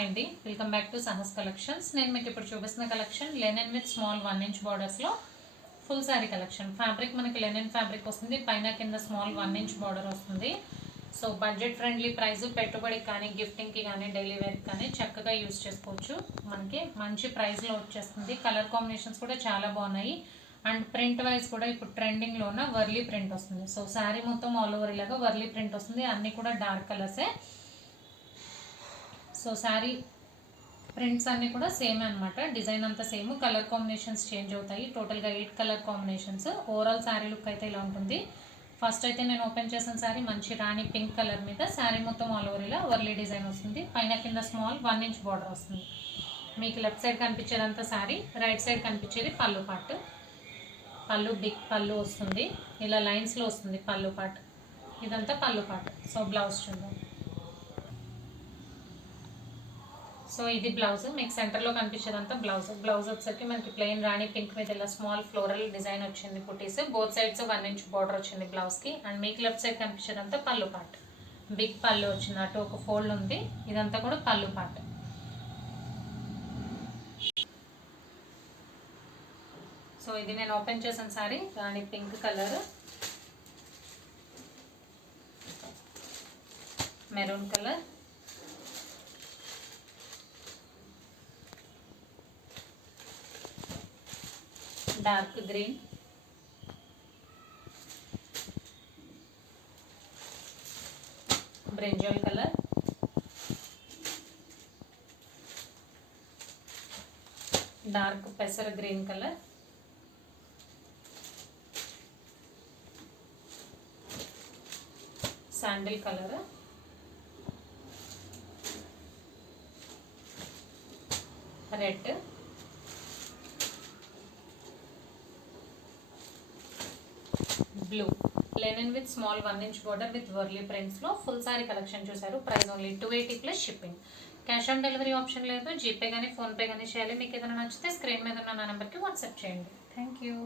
Hi అండి, welcome back to Sahas collections. నేను మీకు ఇప్పుడు చూపిస్తున్న collection linen with small 1 inch బార్డర్స్లో ఫుల్ శారీ కలెక్షన్. ఫ్యాబ్రిక్ మనకి లెనిన్ ఫ్యాబ్రిక్ వస్తుంది, పైన కింద స్మాల్ 1 ఇంచ్ బార్డర్ వస్తుంది. సో బడ్జెట్ ఫ్రెండ్లీ ప్రైస్, పెట్టుబడికి కానీ గిఫ్టింగ్కి కానీ డైలీ వేర్కి కానీ చక్కగా యూజ్ చేసుకోవచ్చు. మనకి మంచి ప్రైస్లో వచ్చేస్తుంది. కలర్ కాంబినేషన్స్ కూడా చాలా బాగున్నాయి. అండ్ ప్రింట్ వైజ్ కూడా ఇప్పుడు ట్రెండింగ్లో ఉన్న వర్లీ ప్రింట్ వస్తుంది. సో శారీ మొత్తం ఆల్ ఓవర్ ఇలాగా వర్లీ ప్రింట్ వస్తుంది. అన్నీ కూడా డార్క్ కలర్సే. సో శారీ ప్రింట్స్ అన్నీ కూడా సేమ్ అనమాట. డిజైన్ అంతా సేమ్, కలర్ కాంబినేషన్స్ చేంజ్ అవుతాయి. టోటల్గా 8 colour combinations. Overall sari look అయితే ఇలా ఉంటుంది. ఫస్ట్ అయితే నేను ఓపెన్ చేసిన శారీ మంచి రాణి పింక్ కలర్ మీద శారీ మొత్తం ఆల్ ఓవర్ ఇలా వర్లీ డిజైన్ వస్తుంది. పైన కింద స్మాల్ 1 ఇంచ్ బార్డర్ వస్తుంది. మీకు లెఫ్ట్ సైడ్ కనిపించేదంతా శారీ, రైట్ సైడ్ కనిపించేది పళ్ళు పార్ట్. పళ్ళు బిగ్ పళ్ళు వస్తుంది, ఇలా లైన్స్లో వస్తుంది పళ్ళు పార్ట్. ఇదంతా పళ్ళు పార్ట్. సో బ్లౌజ్ చూద్దాం. సో ఇది బ్లౌజ్, మీకు సెంటర్లో కనిపించేదంతా బ్లౌజ్. బ్లౌజ్ వచ్చేసరికి మనకి ప్లెయిన్ రాణి పింక్ మీద ఇలా స్మాల్ ఫ్లోరల్ డిజైన్ వచ్చింది. Cuties both sides 1 inch border వచ్చింది బ్లౌజ్కి. అండ్ మీకు లెఫ్ట్ సైడ్ కనిపించేదంతా పళ్ళు పార్ట్. బిగ్ పళ్ళు వచ్చింది, అటు ఒక ఫోల్డ్ ఉంది. ఇదంతా కూడా పళ్ళు పార్ట్. సో ఇది నేను ఓపెన్ చేసిన sari rani pink colour, maroon colour, dark green, brinjal colour, dark పెసర green colour, sandal colour, red, blue. Linen with small 1 inch border with Warli ప్రింట్స్లో ఫుల్ సారీ కలెక్షన్ చూసారు. Price only 280 plus shipping. Cash on delivery option లేదు. GPay కానీ ఫోన్పే కానీ చేయాలి. మీకు ఏదైనా నచ్చితే స్క్రీన్ మీద ఉన్న నా నెంబర్కి వాట్సాప్ చేయండి. Thank you.